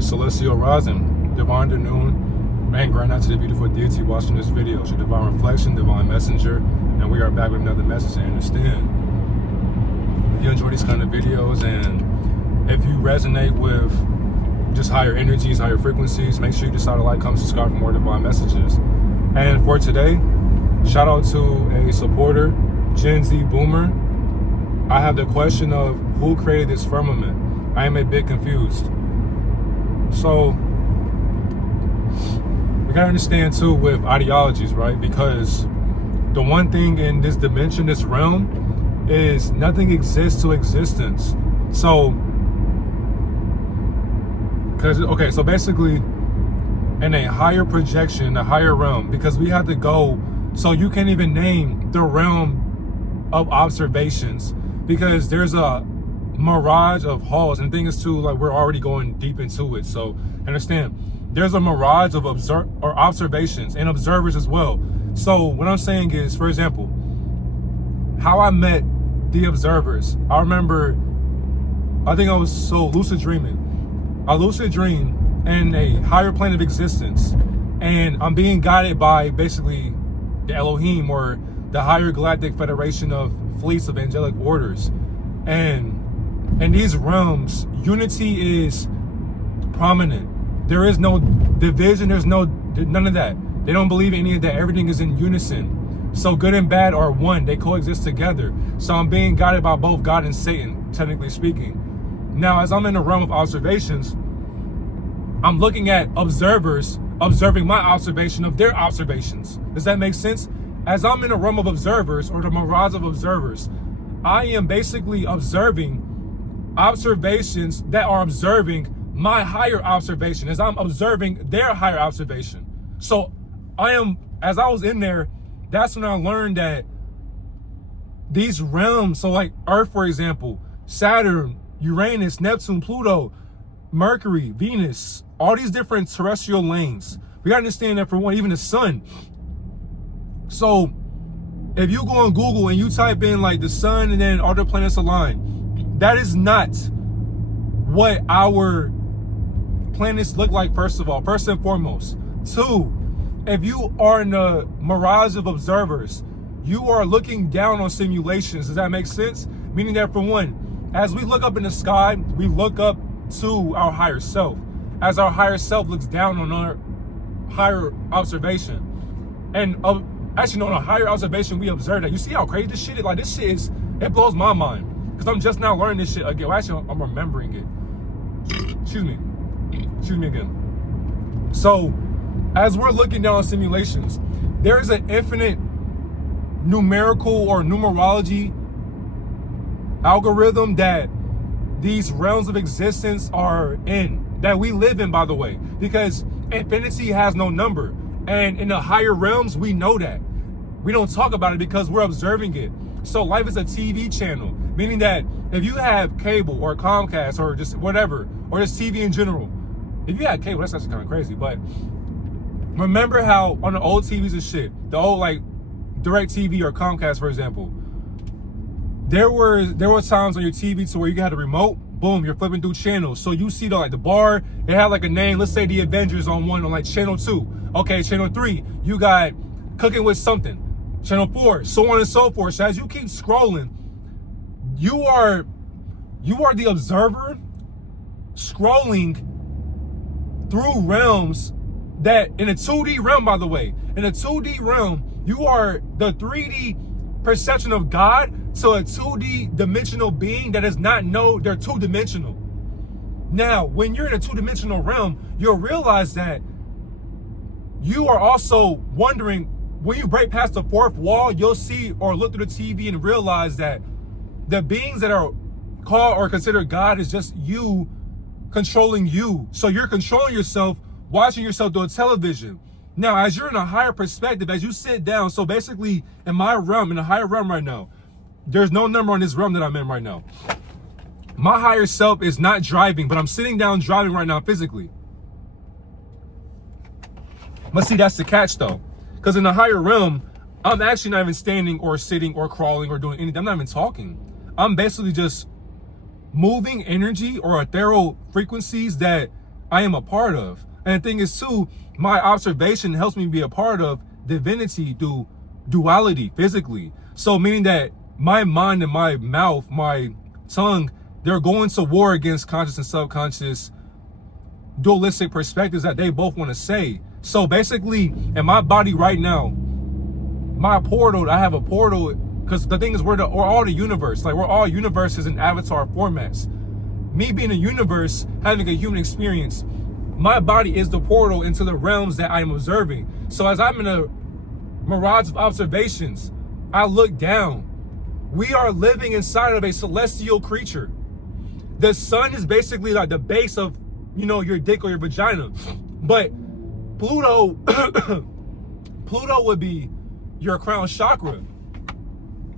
Celestial Rising, Divine Noon, and grand night to the beautiful deity watching this video. It's your divine reflection, divine messenger, and we are back with another message to understand. If you enjoy these kind of videos and if you resonate with just higher energies, higher frequencies, make sure you decide to like, comment, subscribe for more divine messages. And for today, shout out to a supporter, Gen Z Boomer. I have the question of who created this firmament. I am a bit confused. So we gotta understand too with ideologies, right? Because the one thing in this dimension, this realm, is nothing exists to existence. So, so basically in a higher projection, a higher realm, because we have to go, so you can't even name the realm of observations because there's a mirage of halls, and the thing is too, like, we're already going deep into it, so understand there's a mirage of observations and observers as well. So what I'm saying is, for example, how I met the observers. I remember, I think I was so lucid dreaming. I lucid dream in a higher plane of existence, and I'm being guided by basically the Elohim, or the higher galactic federation of fleets of angelic orders. And in these realms, unity is prominent. There is no division, there's none of that. They don't believe in any of that. Everything is in unison. So good and bad are one, they coexist together. So I'm being guided by both God and Satan, technically speaking. Now, as I'm in the realm of observations, I'm looking at observers, observing my observation of their observations. Does that make sense? As I'm in a realm of observers, or the mirage of observers, I am basically observing observations that are observing my higher observation, as I'm observing their higher observation. So as I was in there, that's when I learned that these realms, so like Earth, for example, Saturn, Uranus, Neptune, Pluto, Mercury, Venus, all these different terrestrial lanes. We gotta understand that, for one, even the sun. So if you go on Google and you type in like the sun and then other planets align, that is not what our planets look like, first of all, first and foremost. Two, if you are in a mirage of observers, you are looking down on simulations. Does that make sense? Meaning that, for one, as we look up in the sky, we look up to our higher self. As our higher self looks down on our higher observation. And actually, no, on a higher observation, we observe that. You see how crazy this shit is? Like, this shit is, it blows my mind. Because I'm just now learning this shit again. Well, actually, I'm remembering it. Excuse me again. So, as we're looking down on simulations, there is an infinite numerical or numerology algorithm that these realms of existence are in, that we live in, by the way, because infinity has no number. And in the higher realms, we know that. We don't talk about it because we're observing it. So life is a TV channel, meaning that if you have cable or Comcast or just whatever, or just TV in general, if you had cable, that's actually kind of crazy. But remember how on the old TVs and shit, the old like Direct TV or Comcast, for example, there were times on your TV to where you had a remote, boom, you're flipping through channels. So you see the bar, it had like a name, let's say the Avengers on one, on like channel 2. Okay, channel 3, you got Cooking with Something. Channel 4, so on and so forth. So as you keep scrolling, you are the observer scrolling through realms that, in a 2D realm, by the way, in a 2D realm, you are the 3D perception of God to a 2D dimensional being that does not know they're two-dimensional. Now, when you're in a two-dimensional realm, you'll realize that you are also wondering, when you break past the fourth wall, you'll see or look through the TV and realize that the beings that are called or considered God is just you controlling you. So you're controlling yourself, watching yourself through a television. Now, as you're in a higher perspective, as you sit down, so basically in my realm, in a higher realm right now, there's no number on this realm that I'm in right now. My higher self is not driving, but I'm sitting down driving right now physically. But see, that's the catch though. Because in the higher realm, I'm actually not even standing or sitting or crawling or doing anything. I'm not even talking. I'm basically just moving energy or ethereal frequencies that I am a part of. And the thing is too, my observation helps me be a part of divinity through duality physically. So meaning that my mind and my mouth, my tongue, they're going to war against conscious and subconscious dualistic perspectives that they both want to say. So basically, in my body right now, my portal, I have a portal, because the thing is, we're all the universe. Like, we're all universes in avatar formats. Me being a universe, having a human experience, my body is the portal into the realms that I am observing. So as I'm in a mirage of observations, I look down. We are living inside of a celestial creature. The sun is basically like the base of, you know, your dick or your vagina. But Pluto, Pluto would be your crown chakra.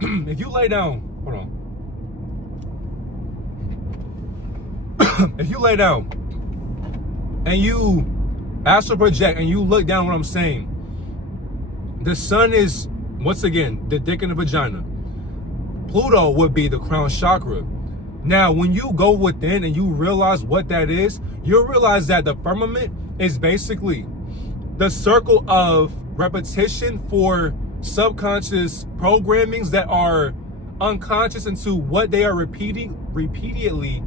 If you lay down, hold on. If you lay down and you astral project and you look down what I'm saying, the sun is, once again, the dick and the vagina. Pluto would be the crown chakra. Now, when you go within and you realize what that is, you'll realize that the firmament is basically the circle of repetition for subconscious programmings that are unconscious into what they are repeatedly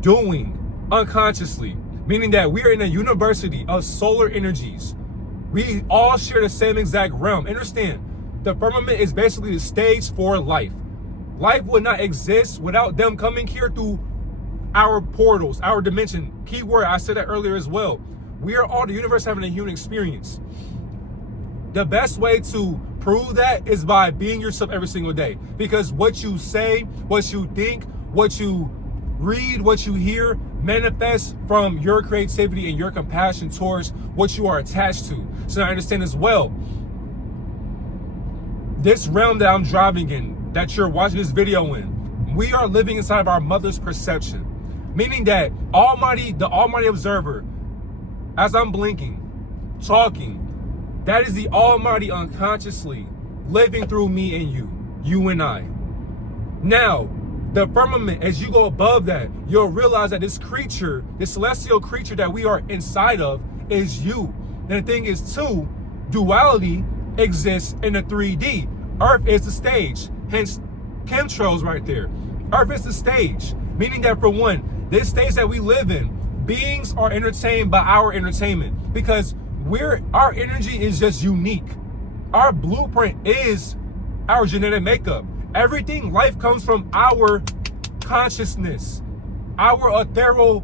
doing unconsciously. Meaning that we are in a university of solar energies. We all share the same exact realm. Understand, the firmament is basically the stage for life. Life would not exist without them coming here through our portals, our dimension. Keyword, I said that earlier as well. We are all the universe having a human experience. The best way to prove that is by being yourself every single day. Because what you say, what you think, what you read, what you hear manifests from your creativity and your compassion towards what you are attached to. So I understand as well, this realm that I'm driving in, that you're watching this video in, we are living inside of our mother's perception. Meaning that the almighty observer, as I'm blinking, talking, that is the almighty unconsciously living through me and you and I. Now, the firmament, as you go above that, you'll realize that this creature, this celestial creature that we are inside of, is you. And the thing is too, duality exists in the 3D. Earth is the stage, hence chemtrails right there. Earth is the stage, meaning that for one, this stage that we live in, beings are entertained by our entertainment because our energy is just unique. Our blueprint is our genetic makeup. Everything, life comes from our consciousness, our ethereal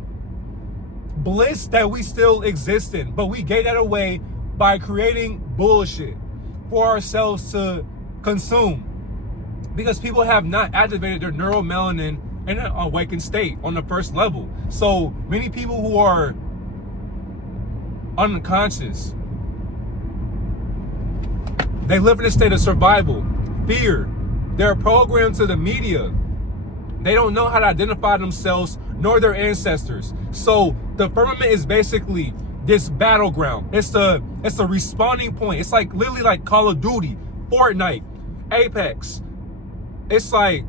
bliss that we still exist in, but we gave that away by creating bullshit for ourselves to consume because people have not activated their neuromelanin in an awakened state on the first level. So many people who are unconscious, they live in a state of survival, fear. They're programmed to the media. They don't know how to identify themselves nor their ancestors. So the firmament is basically this battleground. It's the respawning point. It's like literally like Call of Duty, Fortnite, Apex. It's like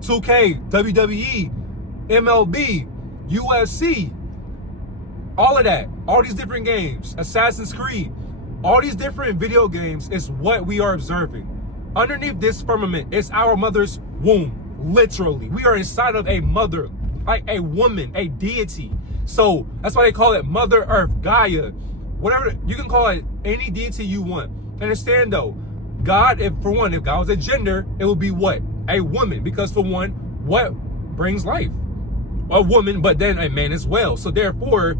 2K, WWE, MLB, UFC, all of that. All these different games, Assassin's Creed, all these different video games is what we are observing. Underneath this firmament is our mother's womb, literally. We are inside of a mother, like a woman, a deity. So that's why they call it Mother Earth, Gaia, whatever. You can call it any deity you want. Understand though, God, if God was a gender, it would be what? A woman. Because for one, what brings life? A woman, but then a man as well. So therefore,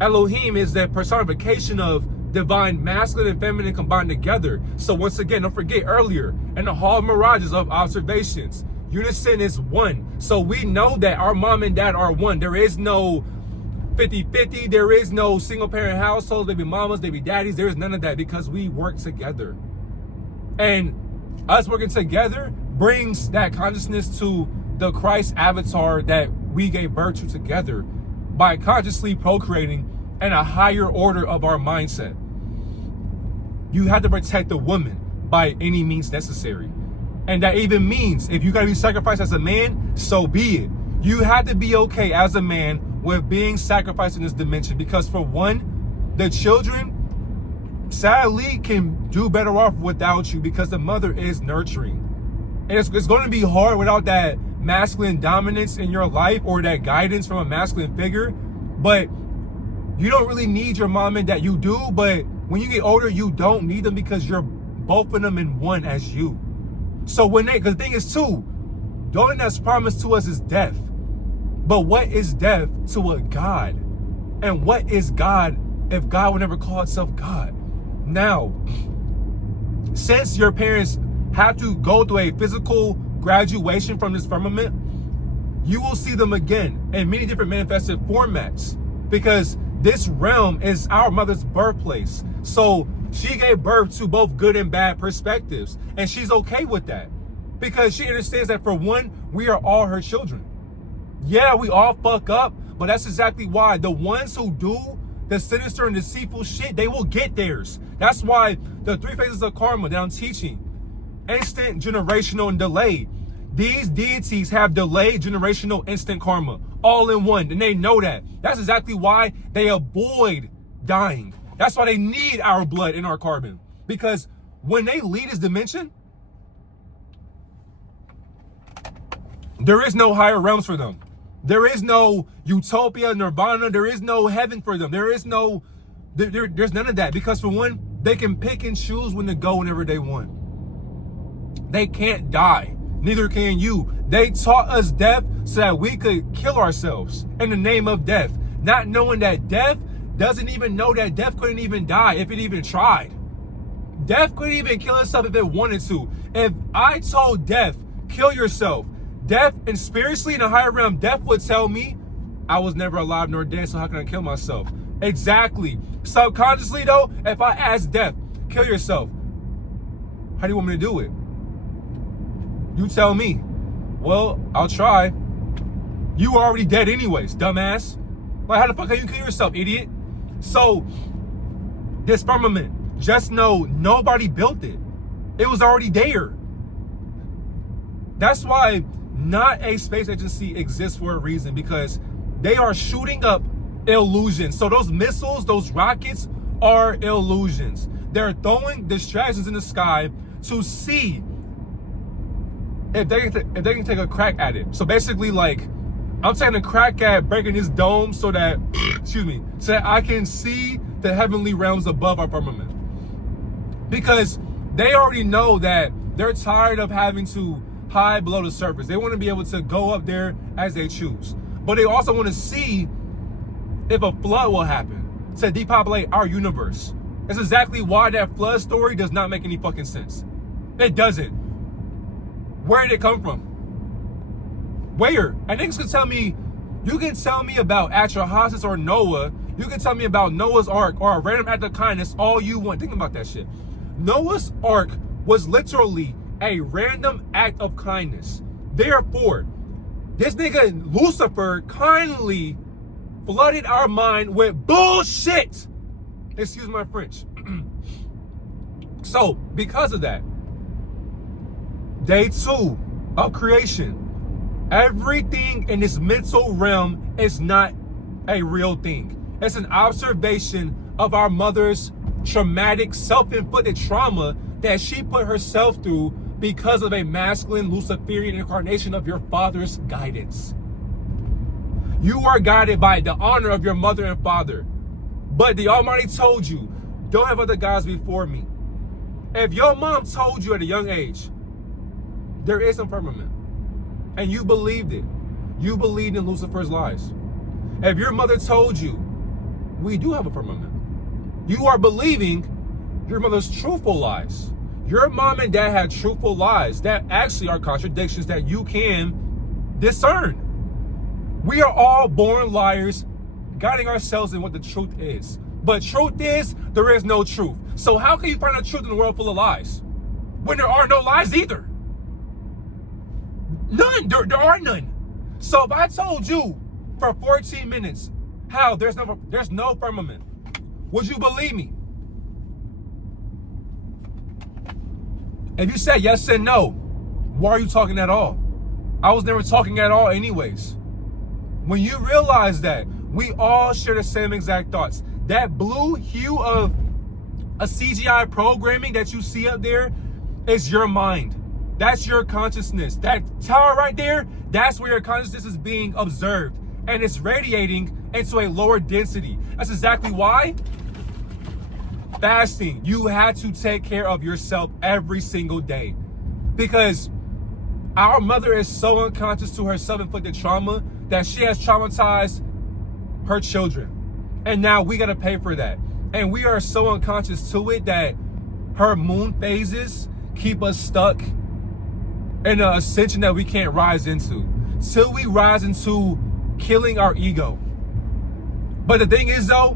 Elohim is the personification of divine masculine and feminine combined together. So once again, don't forget earlier, in the hall of mirages of observations, unison is one. So we know that our mom and dad are one. There is no 50-50. There is no single parent household, baby mamas, baby daddies. There is none of that because we work together. And us working together brings that consciousness to the Christ avatar that we gave birth to together by consciously procreating in a higher order of our mindset. You have to protect the woman by any means necessary. And that even means if you gotta be sacrificed as a man, so be it. You have to be okay as a man with being sacrificed in this dimension. Because for one, the children sadly can do better off without you, because the mother is nurturing. And it's going to be hard without that masculine dominance in your life or that guidance from a masculine figure. But you don't really need your mom and dad. You do, but when you get older, you don't need them, because you're both of them in one as you. So because the thing is too, the only thing that's promised to us is death. But what is death to a God? And what is God if God would never call itself God? Now, since your parents have to go through a physical graduation from this firmament, you will see them again in many different manifested formats, because this realm is our mother's birthplace. So she gave birth to both good and bad perspectives, and she's okay with that, because she understands that for one, we are all her children. Yeah, we all fuck up, but that's exactly why the ones who do the sinister and deceitful shit, they will get theirs. That's why the 3 phases of karma that I'm teaching, instant, generational, and delayed. These deities have delayed, generational, instant karma all in one, and they know that. That's exactly why they avoid dying. That's why they need our blood in our carbon, because when they leave this dimension, there is no higher realms for them. There is no utopia, nirvana. There is no heaven for them. There's none of that, because for one, they can pick and choose when to go whenever they want. They can't die. Neither can you. They taught us death so that we could kill ourselves in the name of death, not knowing that death doesn't even know that death couldn't even die if it even tried. Death couldn't even kill itself if it wanted to. If I told death, kill yourself, death, and spiritually in a higher realm, death would tell me I was never alive nor dead, so how can I kill myself? Exactly. Subconsciously though, if I ask death, kill yourself, how do you want me to do it? You tell me. Well, I'll try. You are already dead anyways, dumbass. Like, how the fuck can you kill yourself, idiot? So, this firmament, just know nobody built it. It was already there. That's why not a space agency exists for a reason, because they are shooting up illusions. So those missiles, those rockets are illusions. They're throwing distractions in the sky to see if they can take a crack at it. So basically, like, I'm taking a crack at breaking this dome so that, so that I can see the heavenly realms above our firmament. Because they already know that they're tired of having to hide below the surface. They want to be able to go up there as they choose. But they also want to see if a flood will happen to depopulate our universe. That's exactly why that flood story does not make any fucking sense. It doesn't. Where did it come from? Where? And niggas can tell me, you can tell me about Atrahasis or Noah. You can tell me about Noah's Ark or a random act of kindness all you want. Think about that shit. Noah's Ark was literally a random act of kindness. Therefore, this nigga Lucifer kindly flooded our mind with bullshit. Excuse my French. So, because of that, day 2 of creation, everything in this mental realm is not a real thing. It's an observation of our mother's traumatic, self-inflicted trauma that she put herself through because of a masculine Luciferian incarnation of your father's guidance. You are guided by the honor of your mother and father. But the Almighty told you, don't have other gods before me. If your mom told you at a young age, there is a firmament, and you believed it, you believed in Lucifer's lies. If your mother told you, we do have a firmament, you are believing your mother's truthful lies. Your mom and dad had truthful lies that actually are contradictions that you can discern. We are all born liars, guiding ourselves in what the truth is. But truth is, there is no truth. So how can you find a truth in a world full of lies when there are no lies either? None. There are none. So if I told you for 14 minutes how there's no firmament, would you believe me? If you said yes and no, why are you talking at all? I was never talking at all anyways. When you realize that, We all share the same exact thoughts. That blue hue of a CGI programming that you see up there is your mind. That's your consciousness. That tower right there, that's where your consciousness is being observed. And it's radiating into a lower density. That's exactly why fasting. You had to take care of yourself every single day. Because our mother is so unconscious to her self-inflicted trauma that she has traumatized her children. And now we got to pay for that. And we are so unconscious to it that her moon phases keep us stuck in an ascension that we can't rise into. Till we rise into killing our ego. But the thing is though,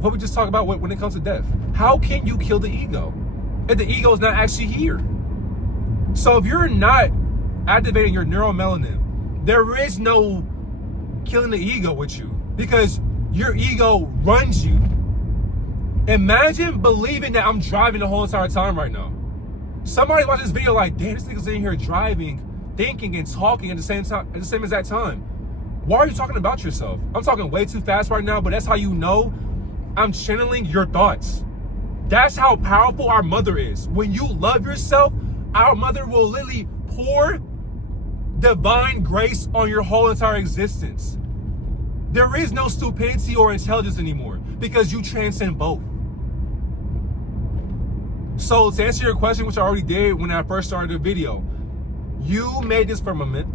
what we just talked about when it comes to death, how can you kill the ego if the ego is not actually here? So if you're not activating your neuromelanin, there is no killing the ego with you because your ego runs you. Imagine believing that I'm driving the whole entire time right now. Somebody watch this video like, damn, this nigga's in here driving, thinking and talking at the same time, at the same exact time. Why are you talking about yourself? I'm talking way too fast right now, but that's how you know I'm channeling your thoughts. That's how powerful our mother is. When you love yourself, our mother will literally pour divine grace on your whole entire existence. There is no stupidity or intelligence anymore because you transcend both. So to answer your question, which I already did when I first started the video, you made this firmament,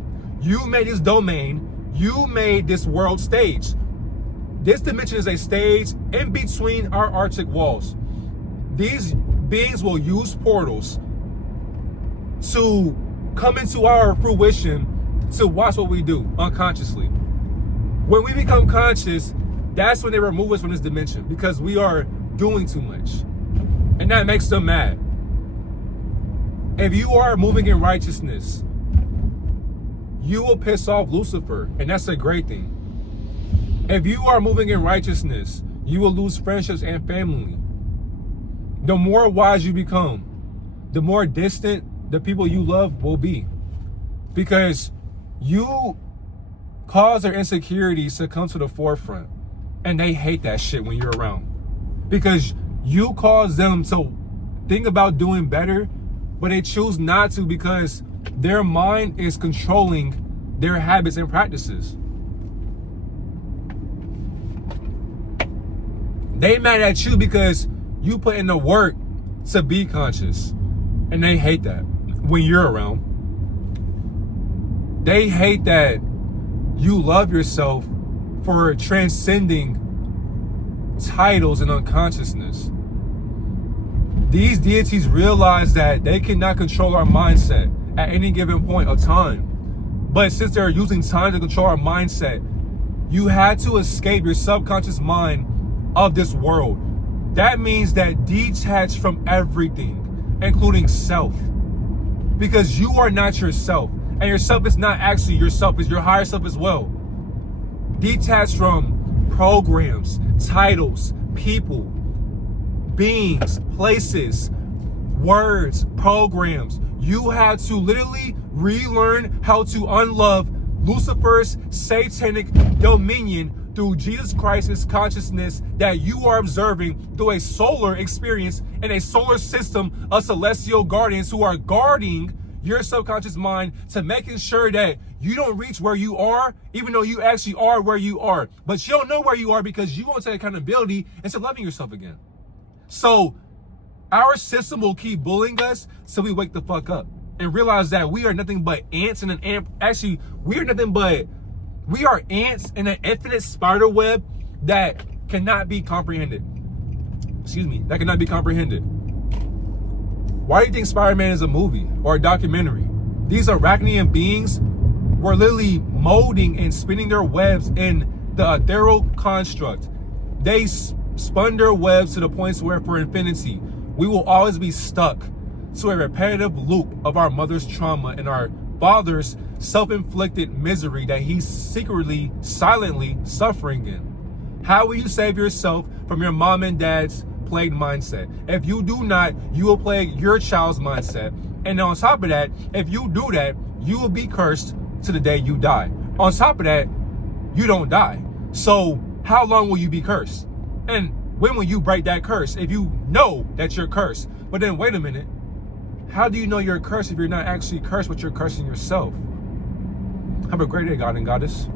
you made this domain, you made this world stage. This dimension is a stage in between our Arctic walls. These beings will use portals to come into our fruition to watch what we do unconsciously. When we become conscious, that's when they remove us from this dimension because we are doing too much. And that makes them mad. If you are moving in righteousness, you will piss off Lucifer, and that's a great thing. If you are moving in righteousness, you will lose friendships and family. The more wise you become, the more distant the people you love will be. Because you cause their insecurities to come to the forefront. And they hate that shit when you're around. Because you cause them to think about doing better, but they choose not to because their mind is controlling their habits and practices. They mad at you because you put in the work to be conscious. And they hate that when you're around. They hate that you love yourself for transcending titles and unconsciousness. These deities realize that they cannot control our mindset at any given point of time. But since they're using time to control our mindset, you had to escape your subconscious mind of this world. That means that detach from everything, including self. Because you are not yourself. And yourself is not actually yourself, it's your higher self as well. Detach from programs, titles, people, beings, places, words, programs. You had to literally relearn how to unlove Lucifer's satanic dominion through Jesus Christ's consciousness that you are observing through a solar experience in a solar system of celestial guardians who are guarding your subconscious mind to making sure that you don't reach where you are, even though you actually are where you are. But you don't know where you are because you won't take accountability into loving yourself again. So our system will keep bullying us till we wake the fuck up and realize that we are nothing but ants in an ant. Actually, we are ants in an infinite spider web that cannot be comprehended. That cannot be comprehended. Why do you think Spider-Man is a movie or a documentary? These arachnian beings were literally molding and spinning their webs in the ethereal construct. They spun their webs to the points where for infinity, we will always be stuck to a repetitive loop of our mother's trauma and our father's self-inflicted misery that he's secretly, silently suffering in. How will you save yourself from your mom and dad's plagued mindset? If you do not, you will plague your child's mindset. And on top of that, if you do that, you will be cursed to the day you die. On top of that, you don't die. So how long will you be cursed? And when will you break that curse if you know that you're cursed? But then wait a minute. How do you know you're cursed if you're not actually cursed, but you're cursing yourself? Have a great day, God and Goddess.